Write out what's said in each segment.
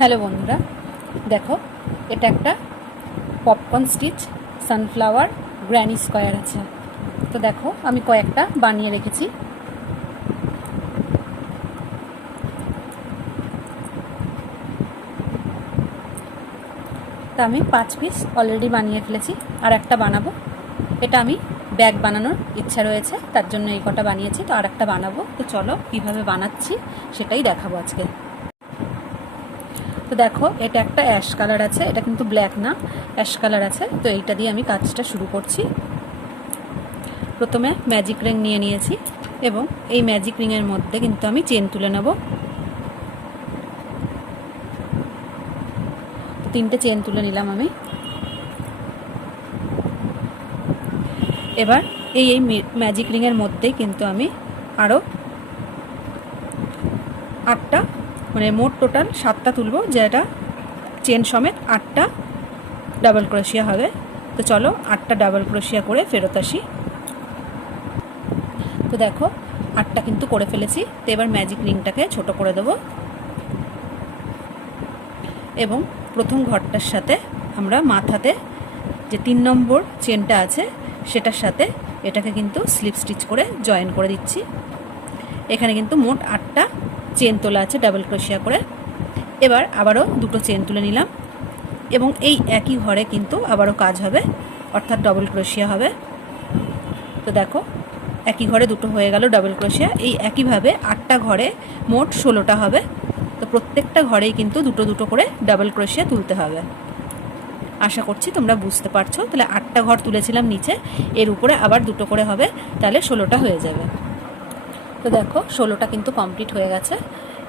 Hello বন্ধুরা, দেখো এটা একটা popcorn stitch sunflower granny square আছে। তো দেখো আমি কয়েকটা বানিয়ে রেখেছি। তা আমি 5 পিস অলরেডি বানিয়ে ফেলেছি, আর একটা বানাবো। এটা আমি ব্যাগ বানানোর ইচ্ছা রয়েছে, তার জন্য এই কটা বানিয়েছি। তো আর একটা বানাবো। তো চলো কীভাবে বানাচ্ছি সেটাই দেখাবো আজকে। তো দেখো এটা একটা অ্যাশ কালার আছে, এটা কিন্তু ব্ল্যাক না, অ্যাশ কালার আছে। তো এইটা দিয়ে আমি কাজটা শুরু করছি। প্রথমে ম্যাজিক রিং নিয়ে নিয়েছি এবং এই ম্যাজিক রিংয়ের মধ্যে কিন্তু আমি চেন তুলে নেব। 3টে চেন তুলে নিলাম আমি। এবার এই ম্যাজিক রিংয়ের মধ্যেই কিন্তু আমি আরও 8টা, মানে মোট টোটাল 7টা তুলবো, যেটা চেন সমেত 8টা ডাবল ক্রোশিয়া হবে। তো চলো 8টা ডাবল ক্রোশিয়া করে ফেরত আসি। তো দেখো 8টা কিন্তু করে ফেলেছি। তো এবার ম্যাজিক রিংটাকে ছোট করে দেব এবং প্রথম ঘরটার সাথে আমরা মাথাতে যে 3 নম্বর চেনটা আছে সেটার সাথে এটাকে কিন্তু স্লিপ স্টিচ করে জয়েন করে দিচ্ছি। এখানে কিন্তু মোট 8টা চেন তোলা আছে ডাবল ক্রোশিয়া করে। এবার আবারও 2টো চেন তুলে নিলাম এবং এই একই ঘরে কিন্তু আবারও কাজ হবে, অর্থাৎ ডবল ক্রোশিয়া হবে। তো দেখো একই ঘরে 2টো হয়ে গেল ডাবল ক্রোশিয়া। এই একইভাবে 8টা ঘরে মোট 16টা হবে। তো প্রত্যেকটা ঘরেই কিন্তু 2টো করে ডাবল ক্রোশিয়া তুলতে হবে। আশা করছি তোমরা বুঝতে পারছো। তাহলে 8টা ঘর তুলেছিলাম নিচে, এর উপরে আবার 2টো করে হবে, তাহলে 16টা হয়ে যাবে। তো দেখো 16টা কিন্তু কমপ্লিট হয়ে গেছে।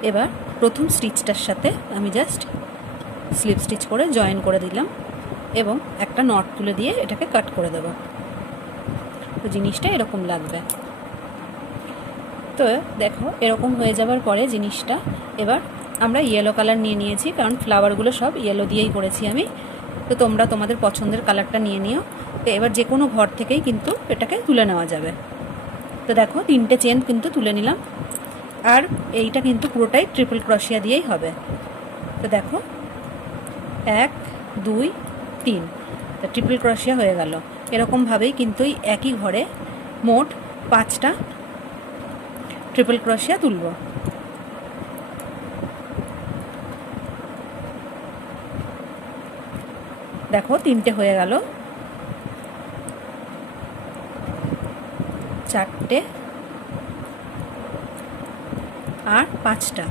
এবার প্রথম স্টিচটার সাথে আমি জাস্ট স্লিপ স্টিচ করে জয়েন করে দিলাম এবং একটা নট তুলে দিয়ে এটাকে কাট করে দেব। তো জিনিসটা এরকম লাগবে। তো দেখো এরকম হয়ে যাবার পরে জিনিসটা, এবার আমরা ইয়েলো কালার নিয়ে নিয়েছি, কারণ ফ্লাওয়ারগুলো সব ইয়েলো দিয়েই করেছি আমি। তো তোমরা তোমাদের পছন্দের কালারটা নিয়ে নিও। তো এবার যে কোনো ঘর থেকেই কিন্তু এটাকে তুলে নেওয়া যাবে। তো দেখো 3টে চেন কিন্তু তুলে নিলাম, আর এইটা কিন্তু পুরোটাই ট্রিপল ক্রোশিয়া দিয়েই হবে। তো দেখো 1 2 3, তো ট্রিপল ক্রোশিয়া হয়ে গেল। এরকমভাবেই কিন্তু এই একই ঘরে মোট 5টা ট্রিপল ক্রোশিয়া তুলব। দেখো 3টে হয়ে গেল, 4টে আর 5টা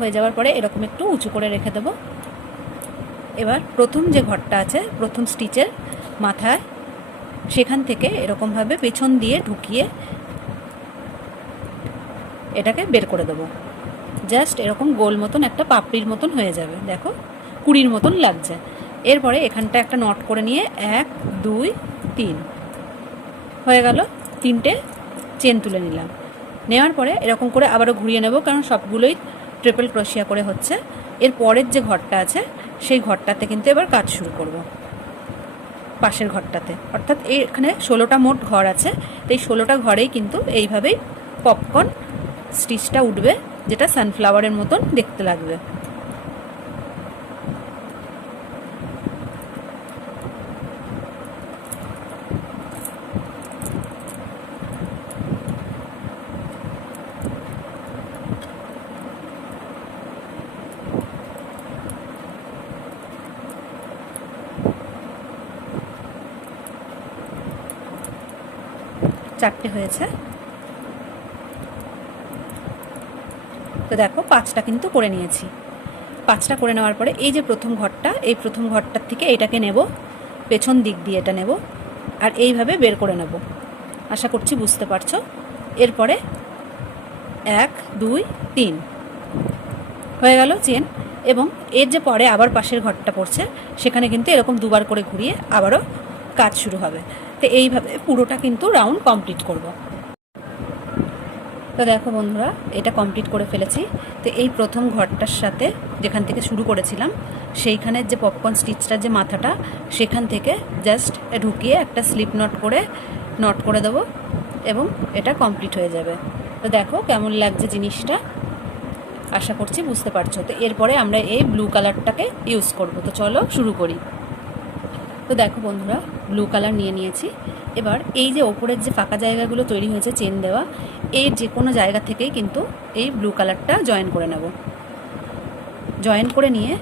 হয়ে যাওয়ার পরে এরকম একটু উঁচু করে রেখে দেব। এবার প্রথম যে ঘরটা আছে প্রথম স্টিচের মাথায়, সেখান থেকে এরকমভাবে পেছন দিয়ে ঢুকিয়ে এটাকে বের করে দেবো। জাস্ট এরকম গোল মতন একটা পাপড়ির মতন হয়ে যাবে। দেখো 20 মতন লাগছে। এরপরে এখানটা একটা নট করে নিয়ে 1 2 3 হয়ে গেল। 3টে চেন তুলে নিলাম। নেওয়ার পরে এরকম করে আবারও ঘুরিয়ে নেব, কারণ সবগুলোই ট্রিপল ক্রোশিয়া করে হচ্ছে। এর পরের যে ঘরটা আছে সেই ঘরটাতে কিন্তু এবার কাজ শুরু করব, পাশের ঘরটাতে। অর্থাৎ এখানে 16টা মোট ঘর আছে। তো এই 16টা ঘরেই কিন্তু এইভাবেই পপকর্ন স্টিচটা উঠবে, যেটা সানফ্লাওয়ারের মতন দেখতে লাগবে। চারটে হয়েছে। তো দেখো 5টা কিন্তু করে নিয়েছি। 5টা করে নেওয়ার পরে এই যে প্রথম ঘরটা, এই প্রথম ঘরটার থেকে এইটাকে নেব, পেছন দিক দিয়ে এটা নেব আর এইভাবে বের করে নেব। আশা করছি বুঝতে পারছো। এরপরে 1 2 3 হয়ে গেল চেন। এবং এর যে পরে আবার পাশের ঘরটা পড়ছে সেখানে কিন্তু এরকম দুবার করে ঘুরিয়ে আবারও কাজ শুরু হবে। তো এইভাবে পুরোটা কিন্তু রাউন্ড কমপ্লিট করব। তো দেখো বন্ধুরা, এটা কমপ্লিট করে ফেলেছি। তো এই প্রথম ঘরটার সাথে যেখান থেকে শুরু করেছিলাম সেইখানের যে পপকর্ন স্টিচটার যে মাথাটা, সেখান থেকে জাস্ট ঢুকিয়ে একটা স্লিপ নট করে দেবো এবং এটা কমপ্লিট হয়ে যাবে। তো দেখো কেমন লাগছে জিনিসটা। আশা করছি বুঝতে পারছো। তো এরপরে আমরা এই ব্লু কালারটাকে ইউজ করব। তো চলো শুরু করি। তো দেখো বন্ধুরা, ব্লু কালার নিয়ে নিয়েছি। এবার এই যে ওপরের যে ফাঁকা জায়গাগুলো তৈরি হয়েছে চেন দেওয়া, এর যে কোনো জায়গা থেকেই কিন্তু এই ব্লু কালারটা জয়েন করে নেব। জয়েন করে নিয়ে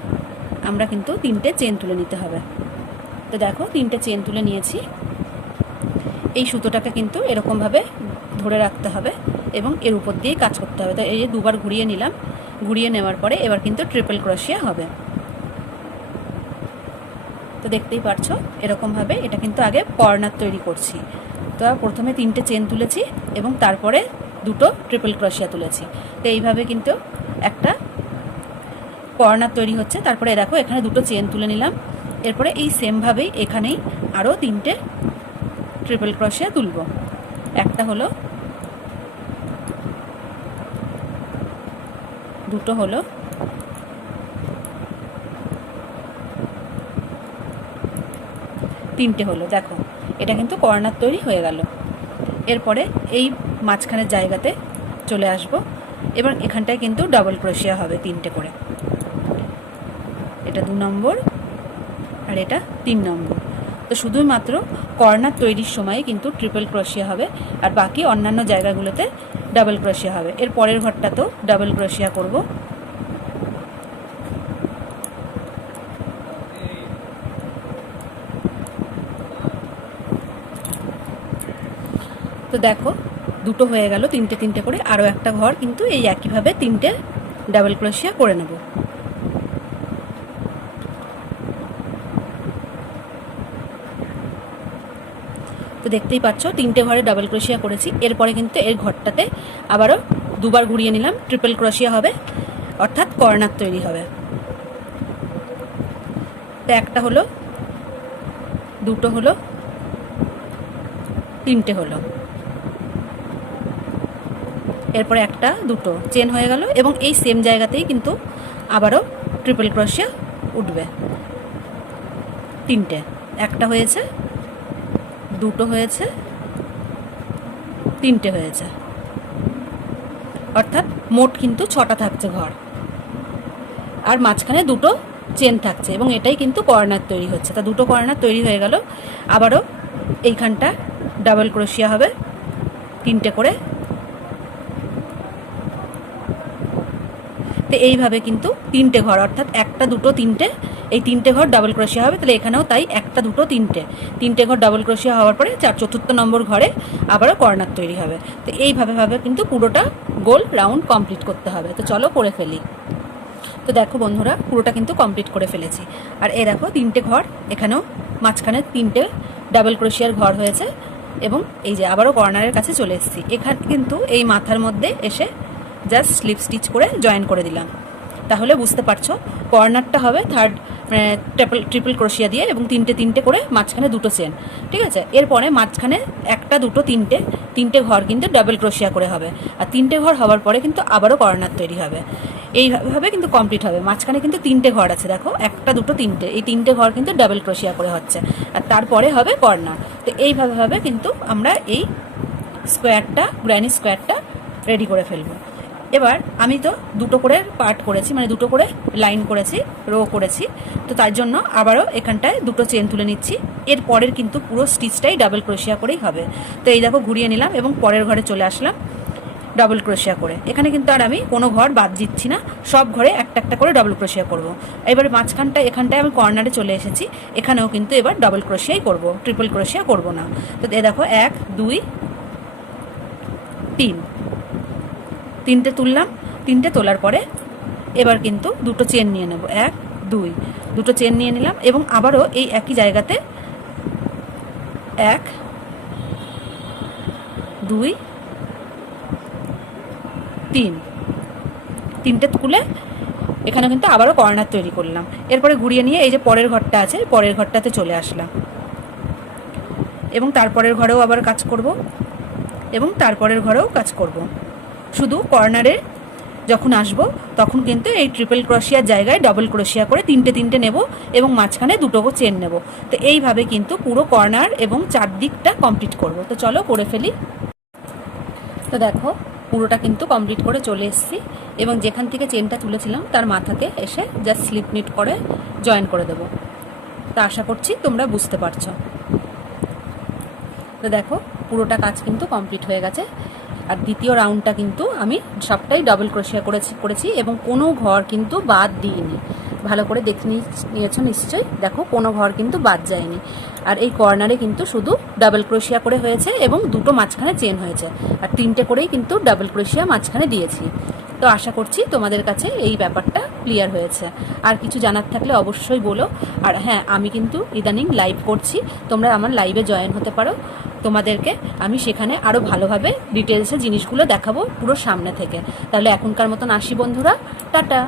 আমরা কিন্তু 3টে চেন তুলে নিতে হবে। তো দেখো 3টে চেন তুলে নিয়েছি। এই সুতোটাকে কিন্তু এরকমভাবে ধরে রাখতে হবে এবং এর উপর দিয়েই কাজ করতে হবে। তো এই যে দুবার ঘুরিয়ে নিলাম, ঘুরিয়ে নেওয়ার পরে এবার কিন্তু ট্রিপল ক্রোশিয়া হবে। তো দেখতেই পারছো এরকমভাবে এটা কিন্তু আগে কর্নার তৈরি করছি। তো প্রথমে 3টে চেন তুলেছি এবং তারপরে 2টো ট্রিপল ক্রোশিয়া তুলেছি। তো এইভাবে কিন্তু একটা কর্নার তৈরি হচ্ছে। তারপরে দেখো এখানে 2টো চেন তুলে নিলাম। এরপরে এই সেমভাবেই এখানেই আরও 3টে ট্রিপল ক্রোশিয়া তুলব। একটা হলো, দুটো হলো, তিনটে হলো। দেখো এটা কিন্তু কর্নার তৈরি হয়ে গেল। এরপরে এই মাঝখানের জায়গাতে চলে আসব। এবার এখানটায় কিন্তু ডাবল ক্রোশিয়া হবে 3টে করে। এটা 2 নম্বর আর এটা 3 নম্বর। তো শুধুমাত্র কর্নার তৈরির সময় কিন্তু ট্রিপল ক্রোশিয়া হবে, আর বাকি অন্যান্য জায়গাগুলোতে ডাবল ক্রোশিয়া হবে। এর পরের ঘরটাতেও ডাবল ক্রোশিয়া করব। তো দেখো 2টো হয়ে গেল, 3টে করে। আরও একটা ঘর কিন্তু এই একইভাবে 3টে ডাবল ক্রোশিয়া করে নেব। তো দেখতেই পাচ্ছ 3টে ঘরে ডাবল ক্রোশিয়া করেছি। এরপরে কিন্তু এর ঘরটাতে আবারও দুবার ঘুরিয়ে নিলাম, ট্রিপল ক্রোশিয়া হবে, অর্থাৎ কর্নার তৈরি হবে। তো একটা হলো, দুটো হলো, 3টে হলো। এরপরে একটা, দুটো চেন হয়ে গেল এবং এই সেম জায়গাতেই কিন্তু আবারও ট্রিপল ক্রোশিয়া উঠবে। 3টে, একটা হয়েছে, দুটো হয়েছে, 3টে হয়েছে, অর্থাৎ মোট কিন্তু 6টা থাকছে ঘর। আর মাঝখানে 2টো চেন থাকছে এবং এটাই কিন্তু কর্নার তৈরি হচ্ছে। তা 2টো কর্নার তৈরি হয়ে গেল। আবারও এইখানটা ডাবল ক্রোশিয়া হবে 3টে করে। তো এইভাবে কিন্তু 3টে ঘর, অর্থাৎ একটা, দুটো, 3টে, এই 3টে ঘর ডাবল ক্রোশিয়া হবে। তাহলে এখানেও তাই একটা, দুটো, 3টে ঘর ডাবল ক্রোশিয়া হওয়ার পরে 4th নম্বর ঘরে আবারও কর্নার তৈরি হবে। তো এইভাবে কিন্তু পুরোটা গোল রাউন্ড কমপ্লিট করতে হবে। তো চলো করে ফেলি। তো দেখো বন্ধুরা, পুরোটা কিন্তু কমপ্লিট করে ফেলেছি। আর এই দেখো 3টে ঘর, এখানেও মাঝখানে 3টে ডাবল ক্রোশিয়ার ঘর হয়েছে এবং এই যে আবারও কর্নারের কাছে চলে এসেছি। এখানে কিন্তু এই মাথার মধ্যে এসে জাস্ট স্লিপ স্টিচ করে জয়েন করে দিলাম। তাহলে বুঝতে পারছো কর্নারটা হবে ট্রিপল ক্রোশিয়া দিয়ে এবং 3টে করে মাঝখানে 2টো চেন। ঠিক আছে, এরপরে মাঝখানে একটা, দুটো, 3টে ঘর কিন্তু ডাবল ক্রোশিয়া করে হবে। আর 3টে ঘর হওয়ার পরে কিন্তু আবারও কর্নার তৈরি হবে। এইভাবে কিন্তু কমপ্লিট হবে। মাঝখানে কিন্তু 3টে ঘর আছে, দেখো একটা, দুটো, 3টে, এই 3টে ঘর কিন্তু ডাবল ক্রোশিয়া করে হচ্ছে আর তারপরে হবে কর্নার। তো এইভাবে কিন্তু আমরা এই স্কোয়ারটা, গ্র্যানি স্কোয়ারটা রেডি করে ফেলবো। এবার আমি তো 2টো করে পার্ট করেছি, মানে 2টো করে লাইন করেছি, রো করেছি। তো তার জন্য আবারও এখানটায় 2টো চেন তুলে নিচ্ছি। এর পরের কিন্তু পুরো স্টিচটাই ডাবল ক্রোশিয়া করেই হবে। তো এই দেখো ঘুরিয়ে নিলাম এবং পরের ঘরে চলে আসলাম ডাবল ক্রোশিয়া করে। এখানে কিন্তু আর আমি কোনো ঘর বাদ দিচ্ছি না, সব ঘরে একটা করে ডাবল ক্রোশিয়া করব। এবার এখানটায় আমি কর্নারে চলে এসেছি, এখানেও কিন্তু এবার ডাবল ক্রোশিয়াই করব, ট্রিপল ক্রোশিয়া করব না। তো এই দেখো 1, 2, 3, 3টে তুললাম। 3টে তোলার পরে এবার কিন্তু 2টো চেন নিয়ে নেব, 1, 2, 2টো চেন নিয়ে নিলাম এবং আবারও এই একই জায়গাতে 1, 2, 3, 3টে তুলে এখানে কিন্তু আবারও কর্নার তৈরি করলাম। এরপরে ঘুরিয়ে নিয়ে এই যে পরের ঘরটা আছে, পরের ঘরটাতে চলে আসলাম এবং তারপরের ঘরেও আবার কাজ করব এবং তারপরের ঘরেও কাজ করব। শুধু কর্নারে যখন আসব তখন কিন্তু এই ট্রিপল ক্রোশিয়ার জায়গায় ডাবল ক্রোশিয়া করে 3টে নেব এবং মাঝখানে 2টো চেন নেব। তো এইভাবে কিন্তু পুরো কর্নার এবং চারদিকটা কমপ্লিট করব। তো চলো করে ফেলি। তো দেখো পুরোটা কিন্তু কমপ্লিট করে চলে এসেছি এবং যেখান থেকে চেনটা তুলেছিলাম তার মাথাতে এসে জাস্ট স্লিপ নিট করে জয়েন করে দেবো। তা আশা করছি তোমরা বুঝতে পারছো। তো দেখো পুরোটা কাজ কিন্তু কমপ্লিট হয়ে গেছে। আর দ্বিতীয় রাউন্ডটা কিন্তু আমি সবটাই ডাবল ক্রোশিয়া করেছি এবং কোনো ঘর কিন্তু বাদ দিইনি। ভালো করে দেখে নিয়েছো নিশ্চয়ই, দেখো কোনো ঘর কিন্তু বাদ যায়নি। আর এই কর্নারে কিন্তু শুধু ডাবল ক্রোশিয়া করে হয়েছে এবং দুটো মাঝখানে চেন হয়েছে, আর 3টে করেই কিন্তু ডাবল ক্রোশিয়া মাঝখানে দিয়েছি। তো আশা করছি তোমাদের কাছে এই ব্যাপারটা ক্লিয়ার হয়েছে। আর কিছু জানার থাকলে অবশ্যই বলো। আর হ্যাঁ, আমি কিন্তু ইদানিং লাইভ করছি, তোমরা আমার লাইভে জয়েন হতে পারো। তোমাদেরকে আমি সেখানে আরও ভালোভাবে ডিটেলসে জিনিসগুলো দেখাবো পুরো সামনে থেকে। তাহলে এখনকার মতন আসি বন্ধুরা, টাটা।